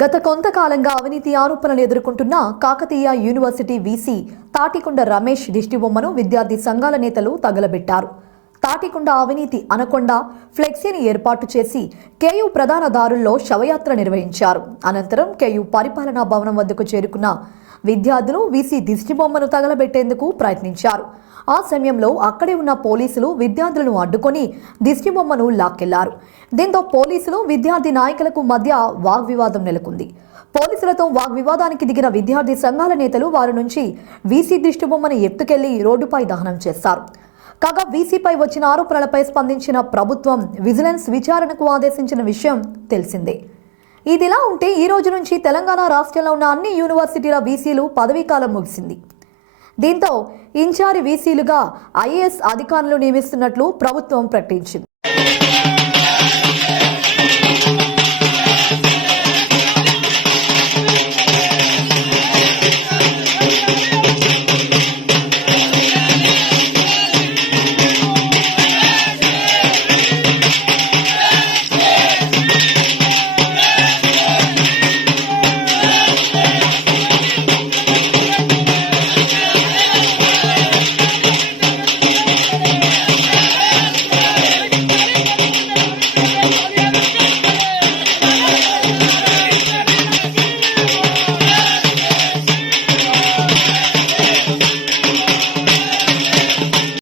గత కొంతకాలంగా అవినీతి ఆరోపణలు ఎదుర్కొంటున్న కాకతీయ యూనివర్సిటీ వీసీ తాటికొండ రమేష్ దిష్టిబొమ్మను విద్యార్థి సంఘాల నేతలు తగలబెట్టారు. తాటికొండ అవినీతి అనకొండ ఫ్లెక్సీని ఏర్పాటు చేసి కేయూ ప్రధాన దారుల్లో శవయాత్ర నిర్వహించారు. అనంతరం కేయూ పరిపాలనా భవనం వద్దకు చేరుకున్న విద్యార్థులు వీసీ దిష్టిబొమ్మను తగలబెట్టేందుకు ప్రయత్నించారు. ఆ సమయంలో అక్కడే ఉన్న పోలీసులు విద్యార్థులను అడ్డుకొని దిష్టిబొమ్మను లాక్కెళ్ళారు. దీంతో పోలీసులు విద్యార్థి నాయకులకు మధ్య వాగ్వివాదం నెలకొంది. పోలీసులతో వాగ్వివాదానికి దిగిన విద్యార్థి సంఘాల నేతలు వారి నుంచి వీసీ దిష్టిబొమ్మను ఎత్తుకెళ్ళి రోడ్డుపై దహనం చేస్తారు కాగా వీసీపై వచ్చిన ఆరోపణలపై స్పందించిన ప్రభుత్వం విజిలెన్స్ విచారణకు ఆదేశించిన విషయం తెలిసిందే. ఇదిలా ఉంటే ఈ రోజు నుంచి తెలంగాణ రాష్ట్రంలో ఉన్న అన్ని యూనివర్సిటీల వీసీలు పదవీకాలం ముగిసింది. దీంతో ఇన్ఛార్జి వీసీలుగా ఐఏఎస్ అధికారులు నియమిస్తున్నట్లు ప్రభుత్వం ప్రకటించింది.